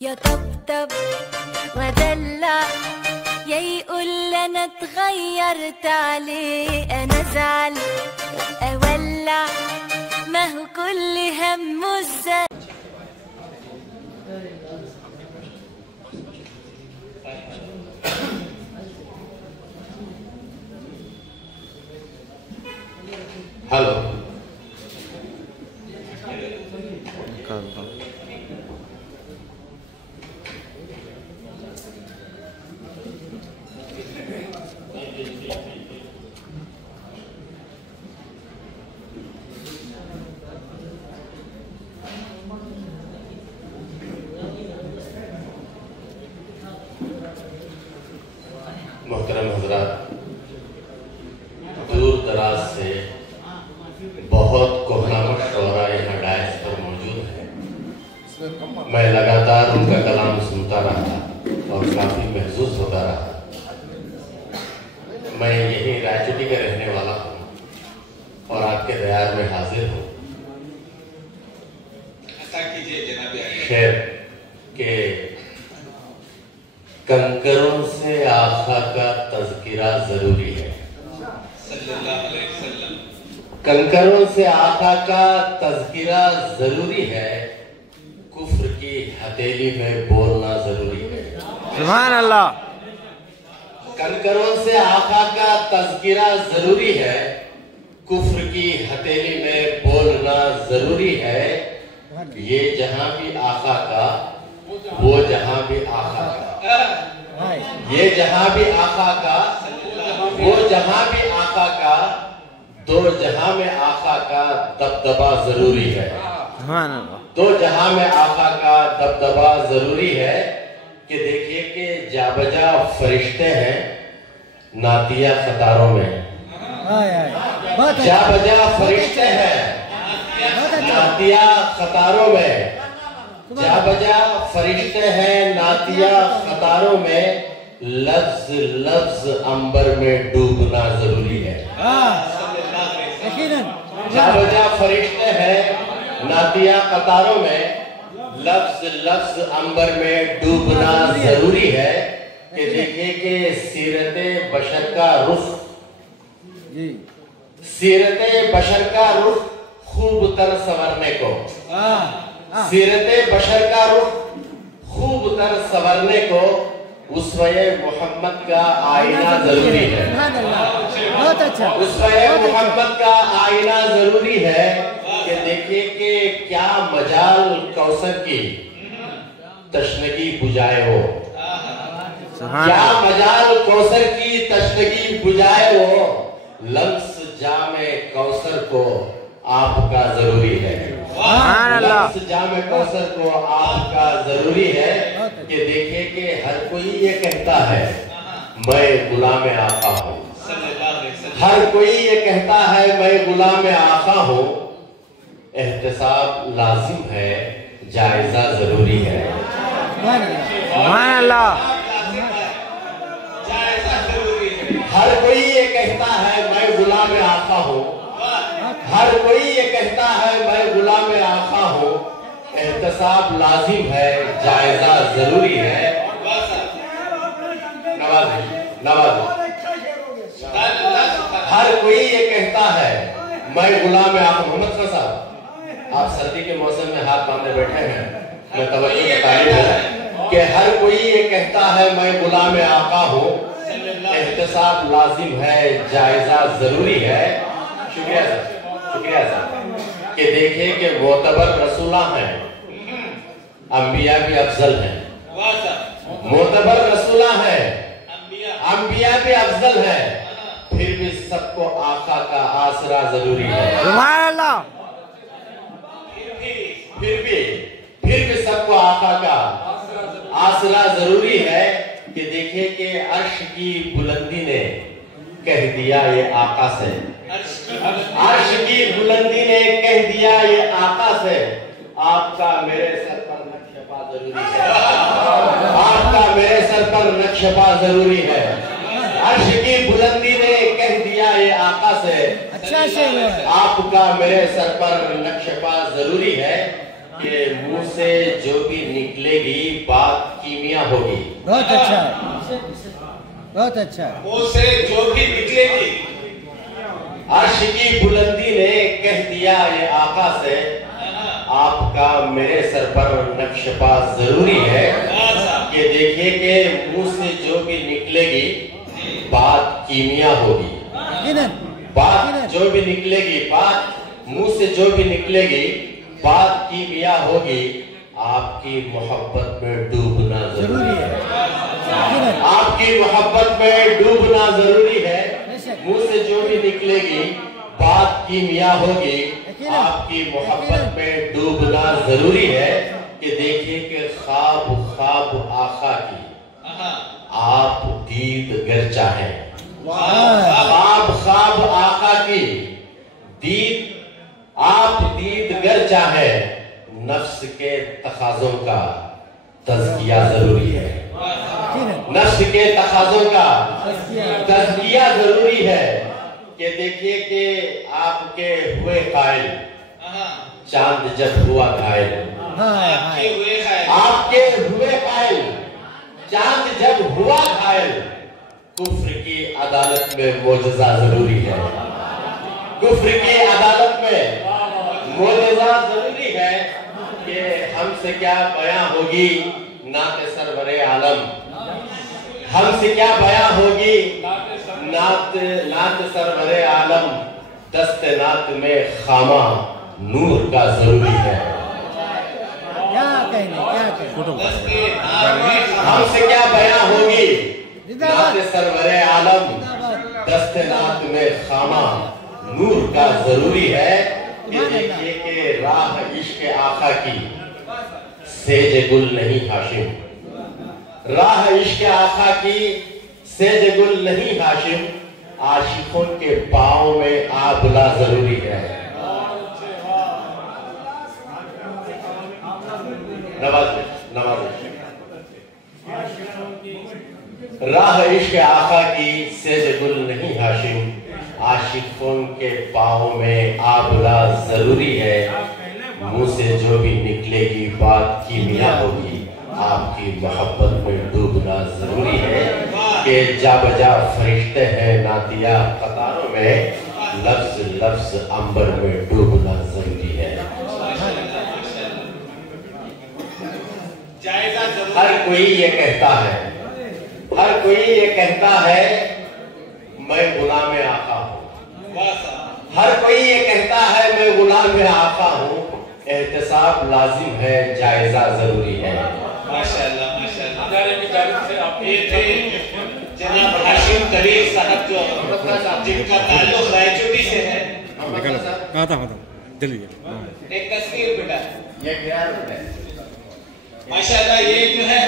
يطبطب ودلع يقول انا اتغيرت عليه، انا ازعل اولع ما هو كل همه الزعل. हेलो मोहतरम हजरात, दूर दराज से बहुत कोहनामक शोरा यहाँ डायस पर मौजूद है। मैं लगातार उनका कलाम सुनता रहा और काफी महसूस होता रहा। मैं यही रायचूटी का रहने वाला हूँ और आपके दयार में हाजिर हूँ। खैर के कंकरों से आका का तज़किरा जरूरी है। कंकरों से आका का तज़किरा जरूरी है, कुफ्र की हथेली में बोलना जरूरी है। सुभान अल्लाह। कंकरों से आका का तज़किरा जरूरी है, कुफ्र की हथेली में बोलना जरूरी है। ये जहां भी आका का, वो जहां भी आका का। ये जहां भी आका का, वो जहां भी आका का, दो जहां में आका का दबदबा जरूरी है। दो जहां में आका का दबदबा जरूरी है। कि देखिए कि जाबजा फरिश्ते हैं नातिया कतारों में। जाबजा फरिश्ते हैं नातिया कतारों में। जाबजा फरिश्ते हैं नातिया कतारों में। लफ्ज लफ्ज अंबर में डूबना जरूरी है। जाबजा फरिश्ते हैं नातिया कतारों में। लफ्ज लफ्ज अंबर में डूबना जरूरी है। कि देखिए कि सीरते बशर का रुख, सीरते बशर का रुख खूब तर संवरने को, सीरते बशर का रुख खूब तर संवरने को उसवे मोहम्मद का आईना जरूरी है। बहुत अच्छा। उसवे मोहम्मद का आईना जरूरी है। कि देखिए कि क्या मजाल कौसर की तशनगी बुझाए हो, क्या मजाल कौसर की तशनगी बुझाए हो। लम्स जामे कौसर को आपका जरूरी है। लफ्ज़ जामे कौसर को आपका जरूरी है। कि देखिए कि हर कोई ये कहता है मैं गुलाम आका हूँ। हर कोई ये कहता है मैं गुलाम आका हूँ। एहतसाब लाजिम है, जायजा जरूरी है। हर कोई ये कहता है मैं गुलाम आका हूँ। हर कोई ये कहता है मैं गुलाम आका हूँ। एहतसाब लाजिम है, जायजा जरूरी है। नवाज हर कोई ये कहता है मैं गुलाम आका। मोहम्मद साहब, आप सर्दी के मौसम में हाथ बांधे बैठे हैं, मैं तवज्जो का तालिब है कि हर कोई ये कहता है मैं गुलाम आका हूँ। एहतसाब लाजिम है, जायजा जरूरी है। शुक्रिया सर, शुक्रिया सर। कि देखिए कि मोतबर रसूला हैं, अंबिया भी अफजल हैं। मोतबर रसूला हैं, अंबिया भी अफजल हैं। फिर भी सबको आका का आसरा जरूरी है। फिर भी सबको आका का आसरा जरूरी है। कि देखिए कि अर्श की बुलंदी ने कह दिया ये आका से, अर्श की बुलंदी ने कह दिया ये आका से। आपका मेरे सर पर नक्शपा जरूरी है। आपका मेरे सर पर नक्शपा जरूरी है। अर्श की बुलंदी ने कह दिया ये आका से, अच्छा से आपका मेरे सर पर नक्शपा जरूरी है। کہ منہ سے جو بھی نکلے گی بات کیمیا ہوگی. بہت اچھا ہے، بہت اچھا ہے. منہ سے جو بھی نکلے گی. عرش کی بلندی نے کہہ دیا یہ آقا سے آپ کا میرے سر پر نقش پا ضروری ہے کہ دیکھیے کہ منہ سے جو بھی نکلے گی بات کیمیا ہوگی. بات جو بھی نکلے گی، بات منہ سے جو بھی نکلے گی بات کیمیا ہوگی. آپ کی محبت میں ڈوبنا ضروری ہے، آپ کی محبت میں ڈوبنا ضروری ہے. منہ سے جو بھی نکلے گی بات کیمیا ہوگی. آپ کی محبت میں ڈوبنا ضروری ہے کہ دیکھیے کہ خواب خواب آقا کی آپ دید گر چاہیں. خواب خواب آقا کی دید آپ دید گر چاہیں. نفس کے تقاضوں کا تزکیہ ضروری ہے، نفس کے تقاضوں کا تزکیہ ضروری ہے کہ دیکھیے کہ آپ کے ہوئے قائل چاند جب ہوا گھائل. آپ کے ہوئے قائل چاند جب ہوا گھائل. کفر کی عدالت میں معجزہ ضروری ہے، کفر کی عدالت میں معجزہ ضروری ہے کہ ہم سے کیا بیاں ہوگی نعت سرور عالم. ہم سے کیا بیاں ہوگی نعت سرور عالم. دست نعت میں خامہ نور کا ضروری ہے. ہم سے کیا بیاں ہوگی نعت سرور عالم. دست نعت میں خامہ نور کا ضروری ہے کہ دیکھیے کہ راہ عشق آقا کی سیج گل نہیں ہاشم. راہ عشق آقا کی سیج گل نہیں ہاشم. عاشقوں کے پاؤں میں آبلا ضروری ہے. راہ عشق آقا کی سیج گل نہیں ہاشم. عاشقوں کے پاؤں میں آبلا ضروری ہے. منہ سے جو بھی نکلے گی بات کیمیا ہوگی. آپ کی محبت میں ڈوبنا ضروری ہے کہ جا بجا فرشتے ہیں نعتیہ قطاروں میں. لفظ لفظ عنبر میں ڈوبنا ضروری ہے. ہر کوئی یہ کہتا ہے، ہر کوئی یہ کہتا ہے میں غلام آقا ہوں. ہر کوئی یہ کہتا ہے میں غلام آقا ہوں. احتساب لازم ہے، جائزہ ضروری ہے. ماشاءاللہ ماشاءاللہ. یہ تھے جناب ہاشم کلیر صاحب جو جن کا تعلق رائچوٹی سے ہے. ایک تصویر بیٹا یہ 11 روپے ماشاءاللہ. یہ جو ہے